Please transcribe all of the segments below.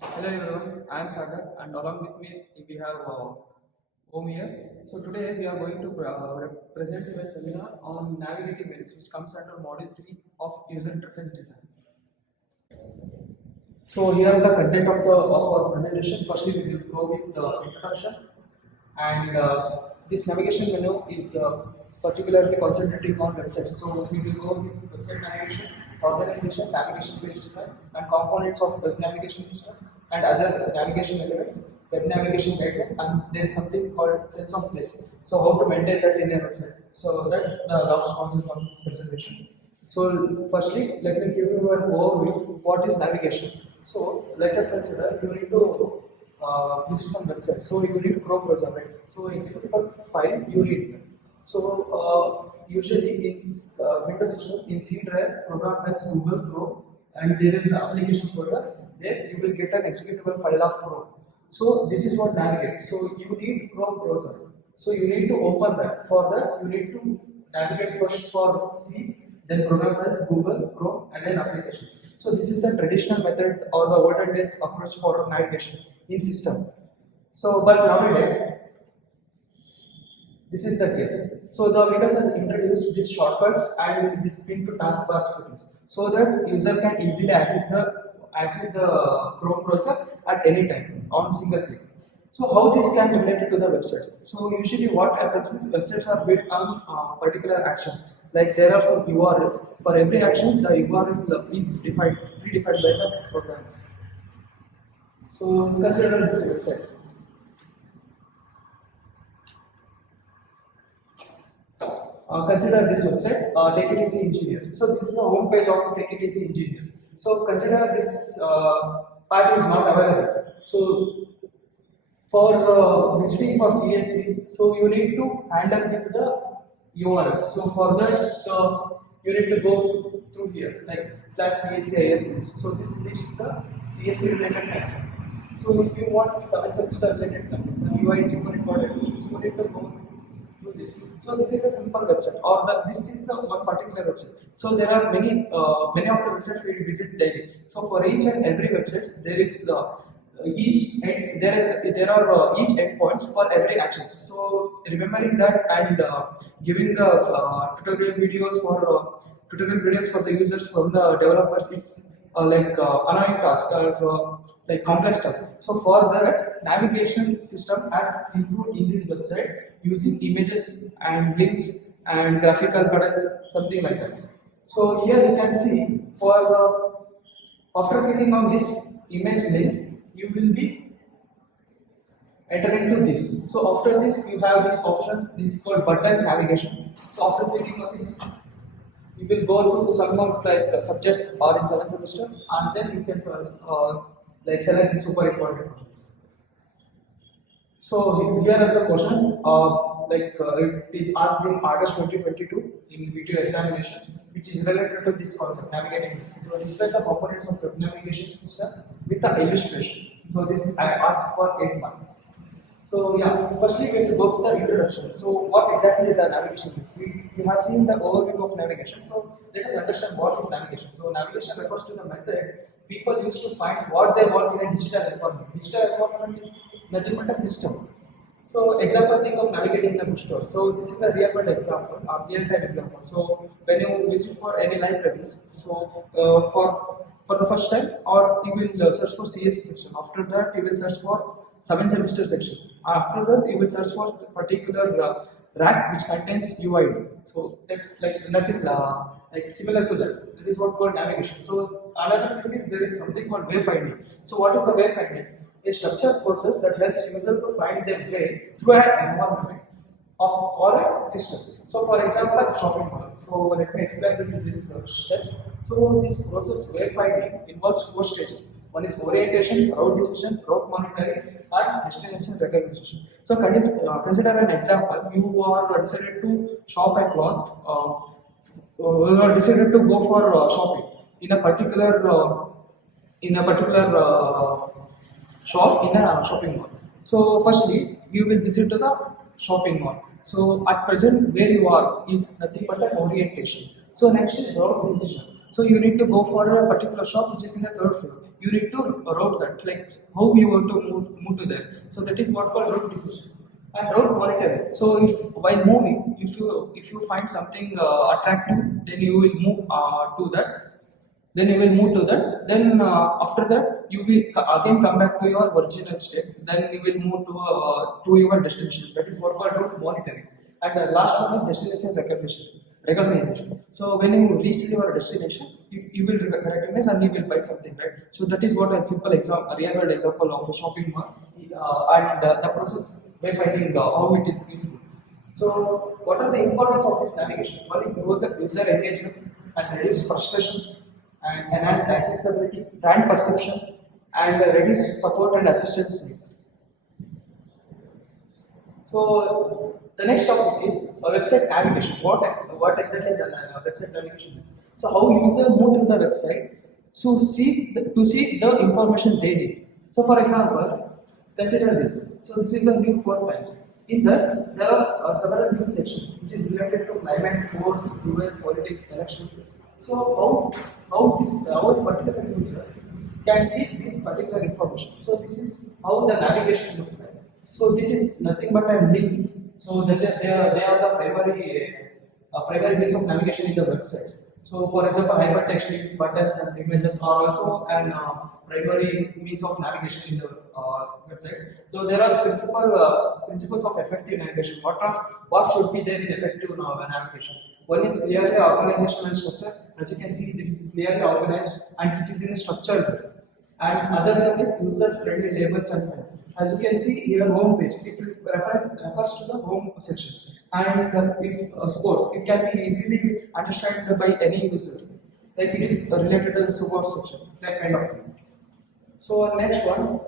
Hello everyone, I am Sagar and along with me we have Om here. So today we are going to present you a seminar on navigating menus which comes under module 3 of user interface design. So here are the content of our presentation. Firstly we will go with the introduction and this navigation menu is particularly concentrating on websites. So we will go with website navigation, organization, navigation page design, and components of web navigation system and other navigation elements, web navigation guidelines, and there is something called sense of place. So how to maintain that in a website. So that the last concept of this presentation. So firstly, let me give you an overview. What is navigation? So let us consider you need to visit some website. So you need Chrome browser, right? So executable file you read. So usually in Windows system in C drive, program has Google Chrome, and there is an application folder. There you will get an executable file of Chrome. So this is what navigate. So you need Chrome browser. So you need to open that. For that you need to navigate first for C, then program files, Google, Chrome, and then application. So this is the traditional method or the olden days approach for navigation in system. So but nowadays this is the case. So the Windows has introduced these shortcuts and this pin to taskbar settings so that user can easily access the Chrome browser at any time on single click. So how this can relate to the website? So usually what happens is websites are built on particular actions. Like there are some URLs for every actions. The URL is predefined by the programmers. So consider this website. Consider this website, Take It Easy Engineers. So this is the home page of Take It Easy Engineers. So consider this part is not available. So for visiting for CSV, so you need to handle with the URLs. So for that, you need to go through here like /CSV. So this is the CSV related content. So if you want some semester related content, and UID is super important, so you need to go through this. So this is a simple website, or this is the one particular website. So there are many of the websites we visit daily. So for each and every website, there is there are each endpoints for every action. So remembering that and giving the tutorial videos for the users from the developers, it's annoying task or like complex task. So for that, navigation system has improved in this website using images and links and graphical buttons, something like that. So here you can see for after clicking on this image link, you will be enter into this. So after this, you have this option. This is called button navigation. So after clicking on this, you will go to some of like subjects or in 7th semester, and then you can select the super important questions. So here is the question. It is asked in August 2022 in video examination, which is related to this concept navigating. So describe the components of web navigation system with the illustration. So this I asked for 8 months. So yeah, firstly we will go to the introduction. So what exactly the navigation is? We have seen the overview of navigation. So let us understand what is navigation. So navigation refers to the method people use to find what they want in a digital environment. Digital environment is nothing but a system. So example, think of navigating in a bookstore. So this is a real world example, a real time example. So when you visit for any libraries, so for the first time, or you will search for CSE section. After that, you will search for 7th semester section. After that, you will search for particular rack which contains UID. So that like nothing like similar to that. That is what called navigation. So another thing is there is something called wayfinding. So what is the wayfinding? A structured process that helps user to find their way through an environment of or a system. So for example, like shopping mall. So let me explain with these steps. So this process wayfinding involves 4 stages. One is orientation, route decision, route monitoring, and destination recognition. So consider an example. You are decided to shop a cloth. You are decided to go for shopping in a particular shop in a shopping mall. So firstly, you will visit to the shopping mall. So at present, where you are is nothing but an orientation. So next is route decision. So you need to go for a particular shop which is in the third floor. You need to route that, like how you want to move to there. So that is what called route decision and route monitoring. So if while moving, if you find something attractive, then you will move to that. Then you will move to that. Then after that, you will again come back to your original state. Then you will move to your destination. That is what called route monitoring. And the last one is destination recognition. So when you reach your destination, you will recognize and you will buy something, right? So that is what a simple example, a real world example of a shopping mall, and the process by finding how it is useful. So what are the importance of this navigation? One is user engagement and reduce frustration and enhance accessibility, brand perception, and reduce support and assistance needs. So the next topic is website navigation. What exactly the website navigation is? So how user move to the website to see the information they need. So for example, consider this. So this is the new 4 times. In that there are several news sections which is related to climate, sports, US, politics, election. So how a particular user can see this particular information. So this is how the navigation looks like. So this is nothing but a links. So they are the primary means of navigation in the website. So for example, hypertext links, buttons, and images are also an primary means of navigation in the websites. So there are principles of effective navigation. What should be there in effective navigation? One is clearly organizational structure. As you can see, this is clearly organized and it is in a structured way. And other one is user-friendly labels and signs. As you can see here, home page, it refers to the home section. And if sports, it can be easily understood by any user. Like it is related to the sports section, that kind of thing. So next one,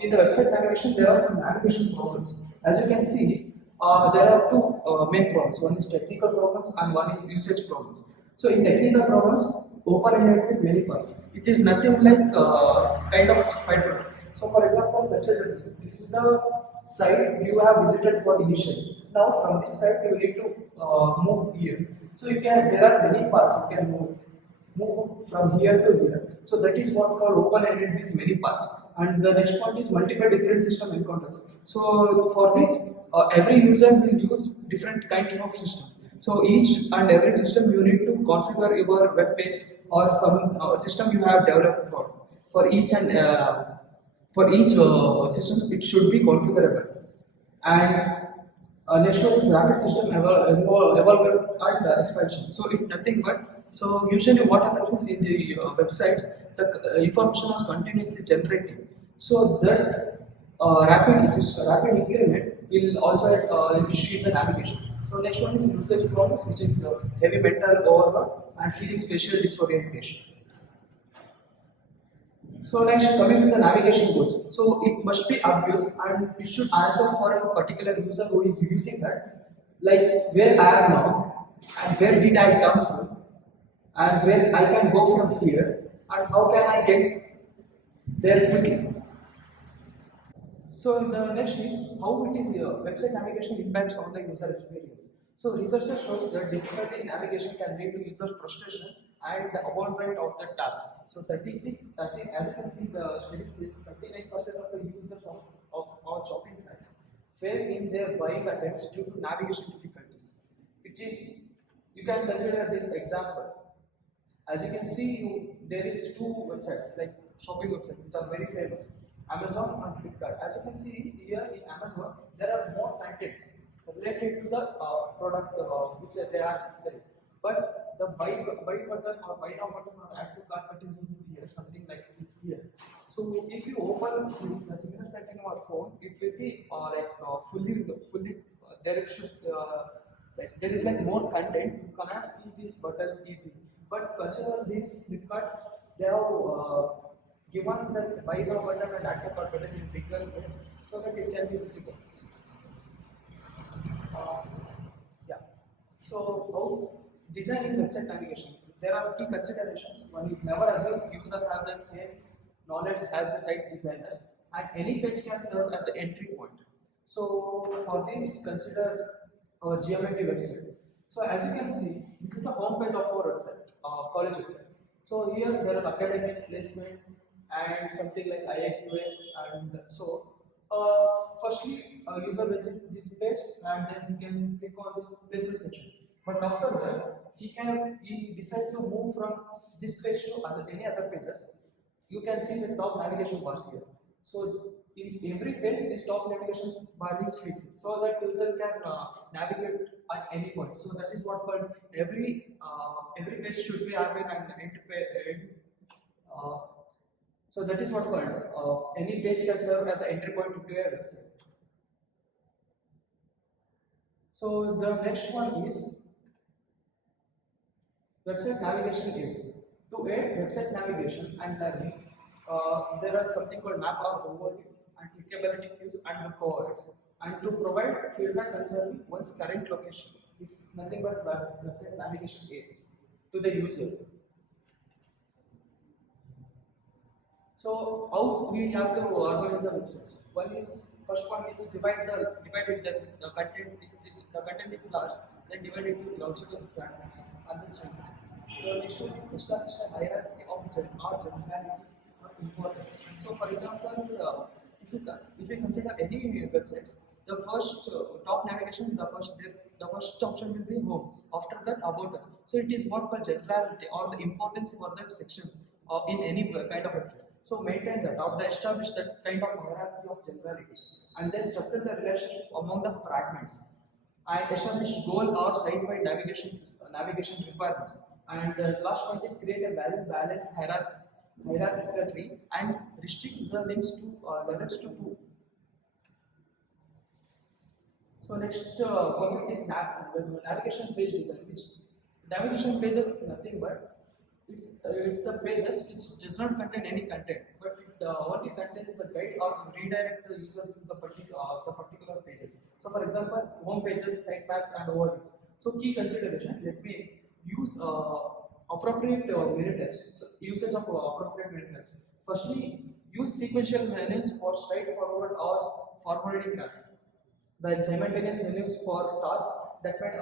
in the website navigation, there are some navigation problems. As you can see, there are two main problems. One is technical problems and one is usage problems. So in technical problems, open-ended with many parts. It is nothing like kind of spider. So for example, let's say this is the site you have visited for initially. Now from this site you need to move here. So there are many paths you can move from here to here. So that is what called open-ended with many paths. And the next point is multiple different system encounters. So for this, every user will use different kinds of systems. So each and every system you need to configure your web page or some system you have developed for each systems it should be configurable. And next one is rapid system evolvement and expansion. So it's nothing but, so usually what happens in the websites, the information is continuously generating. So that rapid increment will also issue in the navigation. So next one is usage problems, which is heavy mental overload and feeling spatial disorientation. So next, coming to the navigation goals. So it must be obvious and it should answer for a particular user who is using that, like where I am now and where did I come from and where I can go from here and how can I get there quickly. So the next is how it is website navigation impacts on the user experience. So research shows that difficulty in navigation can lead to user frustration and the abandonment of the task. So 30, as you can see, the study says 39% of the users of our shopping sites fail in their buying attempts due to navigation difficulties. It is, you can consider this example. As you can see, there is two websites like shopping websites which are very famous. Amazon and Flipkart. As you can see here in Amazon, there are more contents related to the product which they are displaying. But the buy button or buy now button or add to cart button is here, something like here. So if you open the similar site in our phone, it will be fully there should like there is like more content. You cannot see these buttons easily. But consider this Flipkart, they have given that buy now button and add to cart button in bigger way so that it can be visible. Yeah. So how designing website navigation? There are key considerations. One is never assume user have the same knowledge as the site designers, and any page can serve as an entry point. So for this, consider our geometry website. So as you can see, this is the home page of our website. college website. So here there are academics, placement, and something like IIQS, and so. Firstly, user visits this page and then he can click on this placement section. But after that, he decide to move from this page to any other pages. You can see the top navigation bars here. So in every page, this top navigation bar is fixed, so that user can navigate at any point. So that is what called every page should be having an uh, so that is what called any page can serve as an entry point into a website. So the next one is website navigation aids. To aid website navigation and learning, there are something called map or overview and clickability cues and the coordinates. And to provide feedback concerning one's current location, it's nothing but website navigation aids to the user. So how we have to organize the websites? One is first one is divide with the content. If the content is large, then divide it to logical fragments and the chunks. The next one is establish a hierarchy of generality or importance. So for example, if you consider any websites, the first top navigation, the first option will be home. After that, about us. So it is what called generality or the importance for the sections in any kind of website. So maintain that or establish that kind of hierarchy of generality, and then structure the relationship among the fragments. And establish goal or site-wide navigation requirements. And the last point is create a balanced hierarchical tree and restrict the links to levels to 2. So next concept is navigation page design, which navigation page is nothing but it's the pages which does not contain any content, but it only contains the guide or redirect the user to the particular pages. So for example, home pages, sitemaps, and overviews. So key consideration. Let me use appropriate menu types. So usage of appropriate menu types. Firstly, use sequential menus for straightforward or forwarding tasks. The simultaneous menus for tasks that might,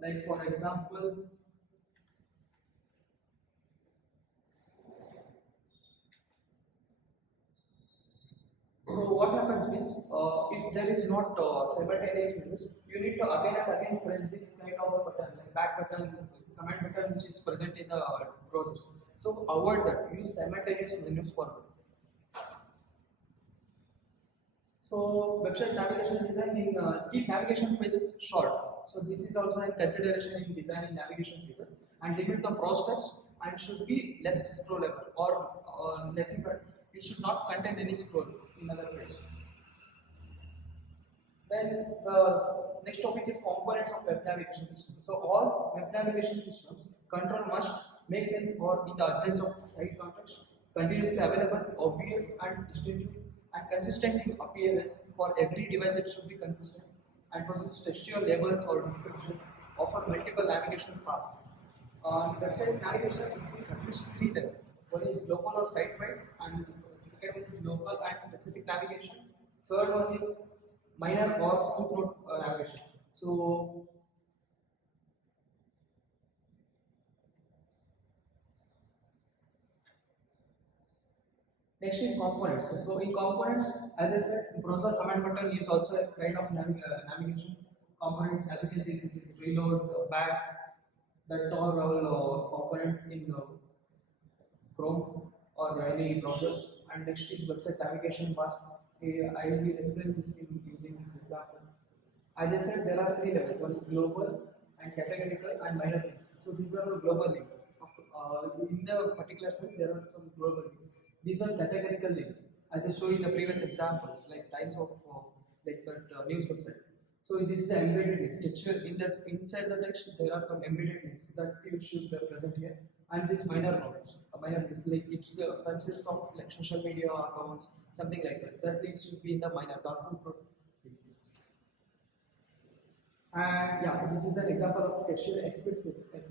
like for example, so what happens means, if there is not simultaneous menus, you need to again and again press this kind of a button, like back button, command button, which is present in the process. So avoid that. Use simultaneous menus for that. So website navigation design in keep navigation pages short. So this is also a consideration in designing navigation pages, and limit the prospects and should be less scrollable or nothing but it should not contain any scroll in other page. Then the next topic is components of web navigation system. So all web navigation systems control must make sense for in the absence of site context, continuously available, obvious and distinctive, and consistent in appearance for every device. It should be consistent and possess textual labels or descriptions. Offer multiple navigation paths. Website navigation includes at least three levels. One is global or site-wide, and second one is local and specific navigation. Third one is minor or footnote navigation. So next is components. So in components, as I said, browser command button is also a kind of navigation component. As you can see, this is reload, back, that all component in Chrome or any browsers. And next is website navigation bars. I will explain this in using this example. As I said, there are three levels. One is global and categorical and minor links. So these are the global links. In the particular set, there are some global links. These are categorical links, as I showed in the previous example, like types of like that news website. So this is the embedded links. Texture in the inside the text, there are some embedded links that you should present here, and this minor nodes, minor links like it's consists of like social media accounts, something like that. That links should be in the minor, the full links. And yeah, this is an example of textual explicit links.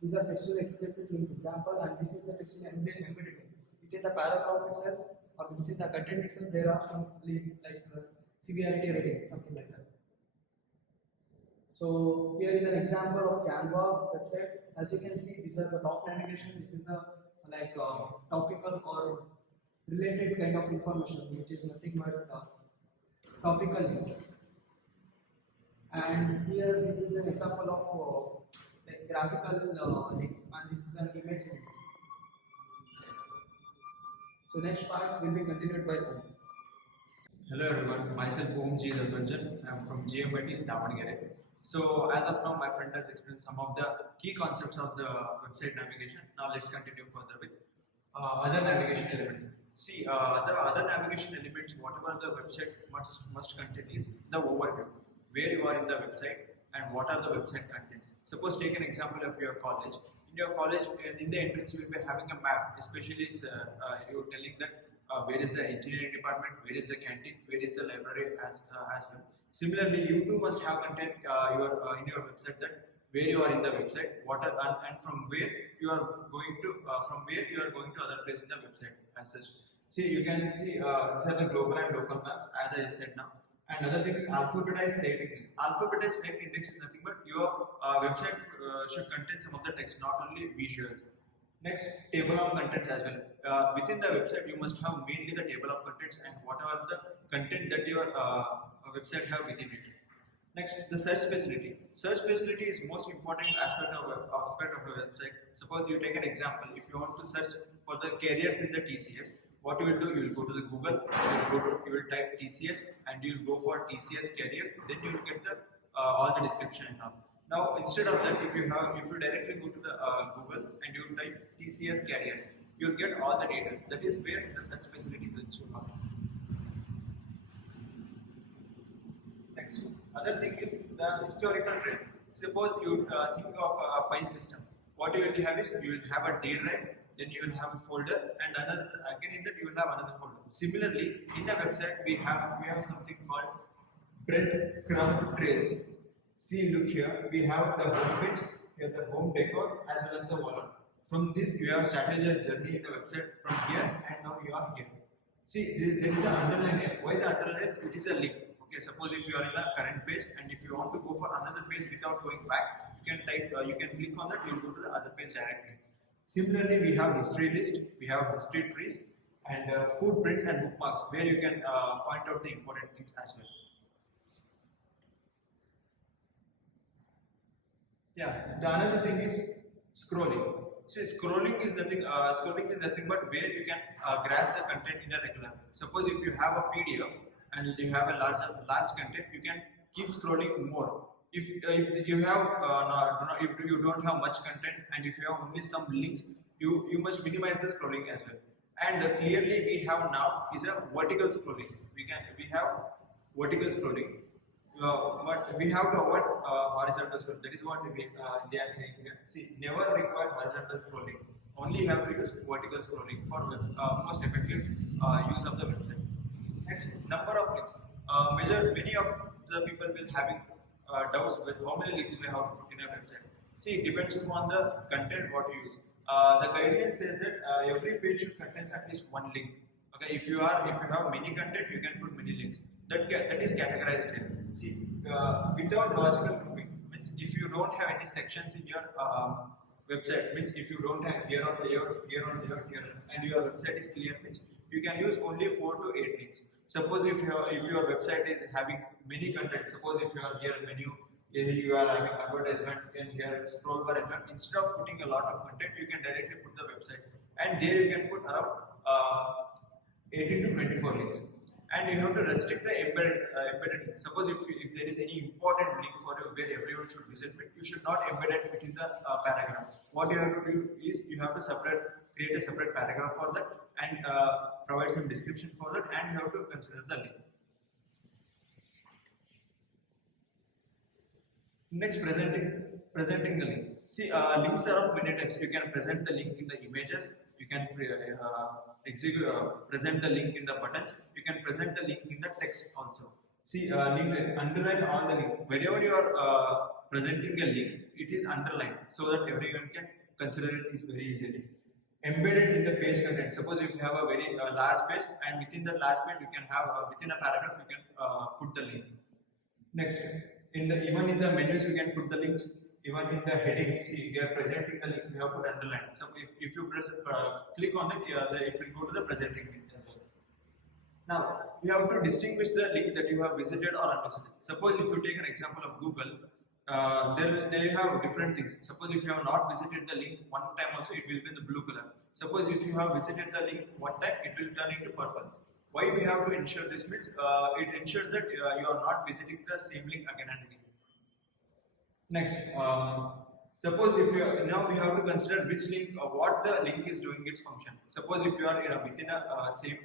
These are textual explicit links example, and this is the textual embedded links. Within the paragraph itself or within the content itself, there are some links like severity ratings, something like that. So here is an example of Canva website. as you can see, these are the top navigation. This is the topical or related kind of information, which is nothing but topical links. And here, this is an example of graphical links, and this is an image links. So next part will be continued by Om. Hello everyone, myself Om G. Dalbanjan. I am from GMIT Davangere. So as of now, my friend has explained some of the key concepts of the website navigation. Now let's continue further with other navigation elements. See, the other navigation elements, whatever the website must contain is the overview, where you are in the website and what are the website contents. Suppose take an example of your college. In your college, in the entrance, you will be having a map, especially you're telling that where is the engineering department, where is the canteen, where is the library as well. Similarly, you too must have content in your website that where you are in the website, what are, and from where you are going to other place in the website as such. See, you can see these are the global and local maps as I said now. And another thing is alphabetized site index. Alphabetized site index is nothing but your website should contain some of the text, not only visuals. Next, table of contents as well. Within the website, you must have mainly the table of contents and whatever the content that your website have within it. Next, the search facility. Search facility is most important aspect of a website. Suppose you take an example. If you want to search for the careers in the TCS, what you will do? You will go to the Google. You will type TCS and you will go for TCS careers. Then you will get the all the description and all. Now, instead of that, if you directly go to the Google and you type TCS careers, you will get all the data. That is where the search facility helps you out. Next, other thing is the historical trends. Suppose you think of a file system. What you will have is you will have a D drive, then you will have a folder, and again in that you will have another folder. Similarly, in the website we have something called breadcrumb trails. See, look here, we have the home page, here the home decor as well as the wallet. From this, you have started your journey in the website from here, and now you are here. See, there is an underline here. Why the underline is? It is a link. Okay, suppose if you are in the current page and if you want to go for another page without going back, you can type, you can click on that, you will go to the other page directly. Similarly, we have history list, we have history trees, and footprints and bookmarks where you can point out the important things as well. Yeah, the another thing is scrolling. So scrolling is nothing. Scrolling is nothing but where you can grasp the content in a regular. Suppose if you have a PDF and you have a large content, you can keep scrolling more. If you have if you don't have much content and if you have only some links, you must minimize the scrolling as well. And clearly we have now is a vertical scrolling. We have vertical scrolling. But we have to avoid horizontal scrolling. That is what they are saying here. See, never require horizontal scrolling. Only you have to use vertical scrolling for most effective use of the website. Next, number of links. Many of the people will having doubts with how many links we have to put in a website. See, it depends upon the content what you use. The guideline says that every page should contain at least one link. Okay, if you have many content, you can put many links. That is categorized here. See, without logical grouping means if you don't have any sections in your website, means if you don't have here on layer, and your website is clear, means you can use only 4 to 8 links. Suppose if your website is having many content, suppose if you are here menu, you are having advertisement, and here scroll bar, and instead of putting a lot of content, you can directly put the website, and there you can put around 18 to 24 links. And you have to restrict the embedded link. Suppose if there is any important link for you where everyone should visit it, you should not embed it within the paragraph. What you have to do is you have to create a separate paragraph for that and provide some description for that, and you have to consider the link. Next, presenting the link. See, links are of many types. You can present the link in the images. You can present the link in the buttons. You can present the link in the text also. See, underline all the link. Wherever you are presenting a link, it is underlined so that everyone can consider it very easily. Embedded in the page content. Suppose if you have a very large page, and within the large page you can have within a paragraph you can put the link. Next, even in the menus you can put the links. Even in the headings, see, we are presenting the links, we have to underline. So if you press click on it, it will go to the presenting links as well. Now, you have to distinguish the link that you have visited or unvisited. Suppose if you take an example of Google, they have different things. Suppose if you have not visited the link one time also, it will be in the blue color. Suppose if you have visited the link one time, it will turn into purple. Why we have to ensure this means it ensures that you are not visiting the same link again and again. Next, suppose if you are, now we have to consider which link, what the link is doing its function. Suppose if you are within a same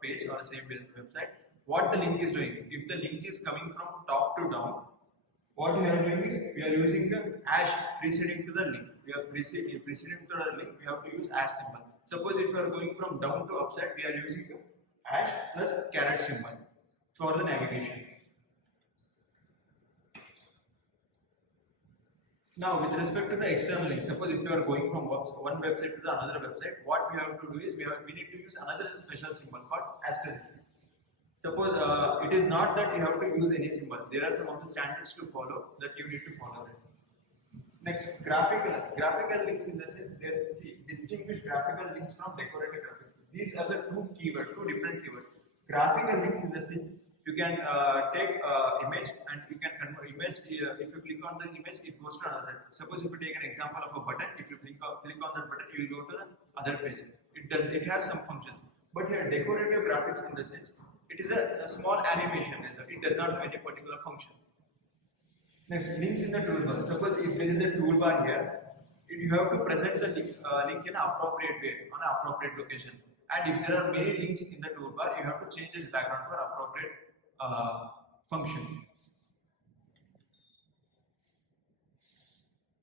page or same website, what the link is doing. If the link is coming from top to down, what we are doing is we are using the hash preceding to the link. We are preceding to the link. We have to use hash symbol. Suppose if you are going from down to upside, we are using the hash plus caret symbol for the navigation. Now, with respect to the external link, suppose if you are going from one website to the another website, what we have to do is we need to use another special symbol called asterisk. Suppose it is not that you have to use any symbol. There are some of the standards to follow that you need to follow them. Next, graphical links. Graphical links in the sense there, see, distinguish graphical links from decorative graphics. These are the two different keywords. Graphical links in the sense you can take image and you can convert image. If you click on the image, it goes to another. Suppose if you take an example of a button, if you click on that button, you will go to the other page. It has some functions. But here, decorative graphics in the sense, it is a small animation. It does not have any particular function. Next, links in the toolbar. Suppose if there is a toolbar here, you have to present the link in an appropriate way, on an appropriate location. And if there are many links in the toolbar, you have to change its background for appropriate function.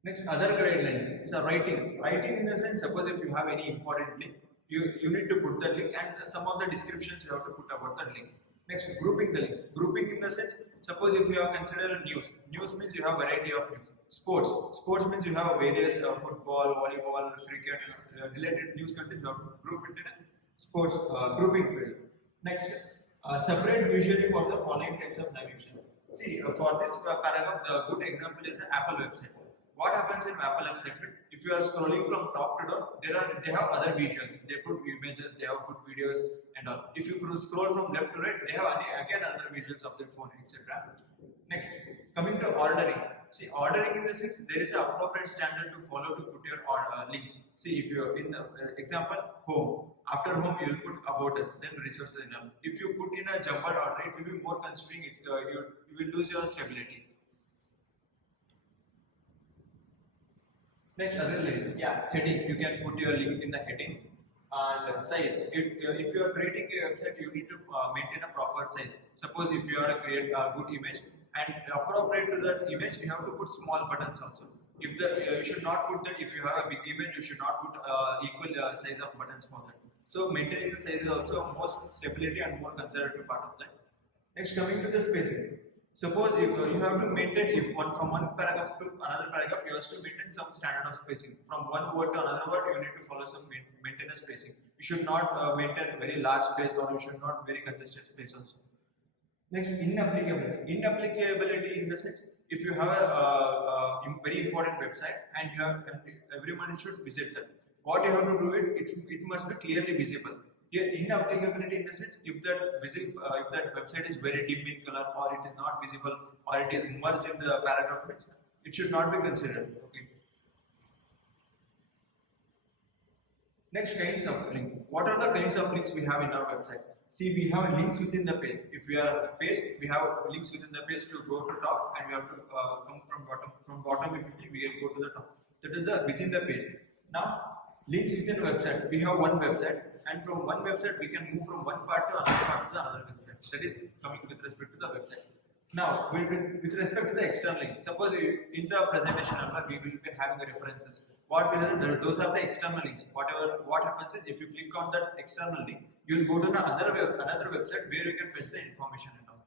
Next, other guidelines. So writing. Writing in the sense, suppose if you have any important link, you need to put the link and some of the descriptions you have to put about the link. Next, grouping the links. Grouping in the sense, suppose if you have considered news. News means you have variety of news. Sports. Sports means you have various football, volleyball, cricket, related news content. You have to group it in a sports grouping field. Next, separate usually for the following types of navigation. See, for this paragraph, the good example is an Apple website. What happens in Apple website? If you are scrolling from top to down, they have other visuals. They put images, they have put videos and all. If you scroll from left to right, they have again other visuals of their phone, etc. Next, coming to ordering. See, ordering in the sense there is an appropriate standard to follow to put your links. See, if you are in the example home, after home you will put about us, then resources and all. If you put in a jumbled order, it will be more confusing. You will lose your stability. Next, other link, heading. You can put your link in the heading and size. If you are creating a website, you need to maintain a proper size. Suppose if you are create a good image and appropriate to that image, you have to put small buttons also. If you should not put that. If you have a big image, you should not put equal size of buttons for that. So maintaining the size is also a most stability and more conservative part of that. Next, coming to the spacing. Suppose if you have to maintain from one paragraph to another paragraph, you have to maintain some standard of spacing. From one word to another word, you need to follow some maintenance spacing. You should not maintain very large space, or you should not very congested space also. Next, inapplicability. Inapplicability in the sense, if you have a very important website and everyone should visit that, what you have to do it must be clearly visible. Here, inapplicability in the sense, if that website is very dim in color, or it is not visible, or it is merged in the paragraph, it should not be considered. Okay. Next, kinds of link. What are the kinds of links we have in our website? See, we have links within the page. If we are a page, we have links within the page to go to top, and we have to come from bottom. From bottom, if we will go to the top. That is within the page. Now, links within a website. We have one website, and from one website we can move from one part to another part to the other website. That is coming with respect to the website. Now, with respect to the external link, suppose in the presentation we will be having the references. Those are the external links. What happens is, if you click on that external link, you will go to another website where you can fetch the information and all.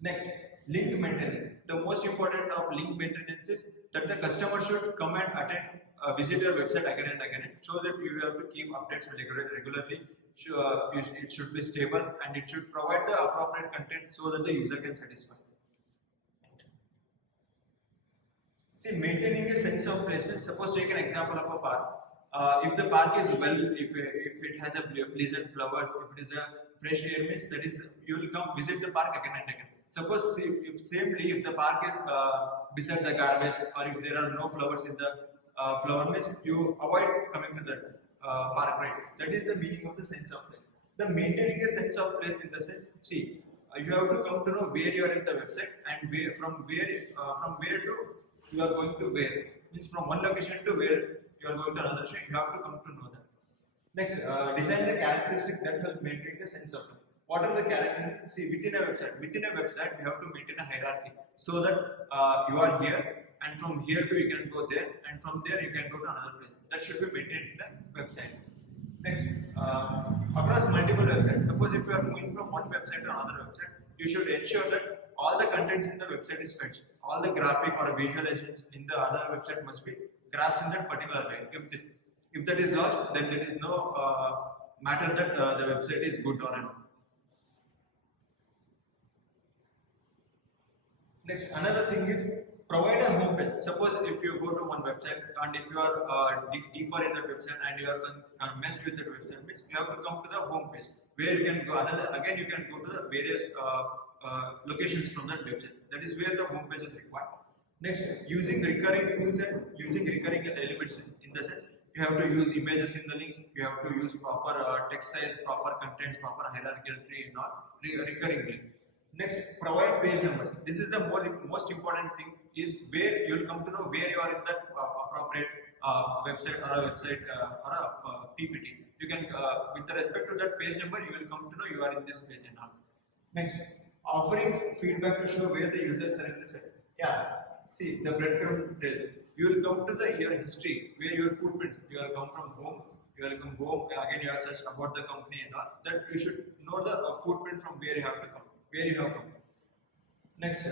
Next, link maintenance. The most important of link maintenance is that the customer should come and visit your website again and again, so that you have to keep updates regularly. It should be stable, and it should provide the appropriate content so that the user can satisfy. See, maintaining a sense of placement. Suppose take an example of a park. If the park is well, if it has a pleasant flowers, if it is a fresh air means that is you will come visit the park again and again. Suppose if samely if the park is beside the garbage or if there are no flowers in the flower means you avoid coming to that park, right? That is the meaning of the sense of place. The maintaining a sense of place in the sense, see, you have to come to know where you are in the website and from where to you are going to where, means from one location to where you are going to another location. You have to come to know that. Next, design the characteristics that help maintain the sense of place. What are the characteristics? See, within a website, we have to maintain a hierarchy so that you are here, and from here to you can go there, and from there you can go to another place. That should be maintained in the website. Next, across multiple websites. Suppose if you are moving from one website to another website, you should ensure that all the contents in the website is fetched. All the graphic or visualizations in the other website must be graphs in that particular way. If that is lost, then there is no matter that the website is good or not. Next, another thing is provide a home page. Suppose if you go to one website and if you are deeper in that website and you are messed with that website, means you have to come to the home page where you can go again you can go to the various locations from that website. That is where the home page is required. Next, using recurring tools and using recurring elements in the sense you have to use images in the links, you have to use proper text size, proper contents, proper hierarchical tree and all recurring link. Next, provide page numbers. This is the most important thing, is where you will come to know where you are in that appropriate website or a website or a PPT. You can, with the respect to that page number, you will come to know you are in this page and all. Next, offering feedback to show where the users are in the site. Yeah, see the breadcrumb trails. You will come to your history, where your footprints. You will come from home. You will come home again. You are searched about the company and all. That you should know the footprint from where you have to come. Where you have come. Next,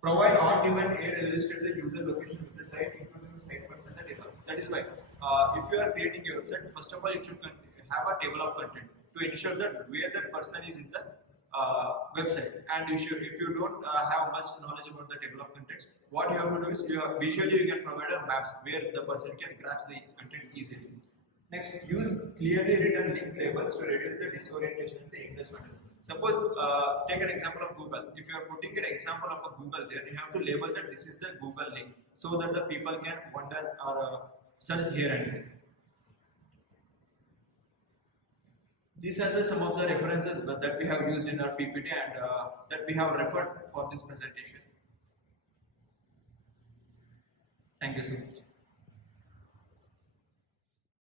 provide on-demand aid and illustrate the user location with the site, including the site person and data. That is why, if you are creating a website, first of all, it should have a table of content to ensure that where that person is in the website. And if you don't have much knowledge about the table of contents, what you have to do is visually you can provide a maps where the person can grasp the content easily. Next, use clearly written link labels to reduce the disorientation in the investment. Suppose, take an example of Google. If you are putting an example of a Google there, you have to label that this is the Google link so that the people can wonder or search here and there. These are some of the references that we have used in our PPT and that we have referred for this presentation. Thank you so much.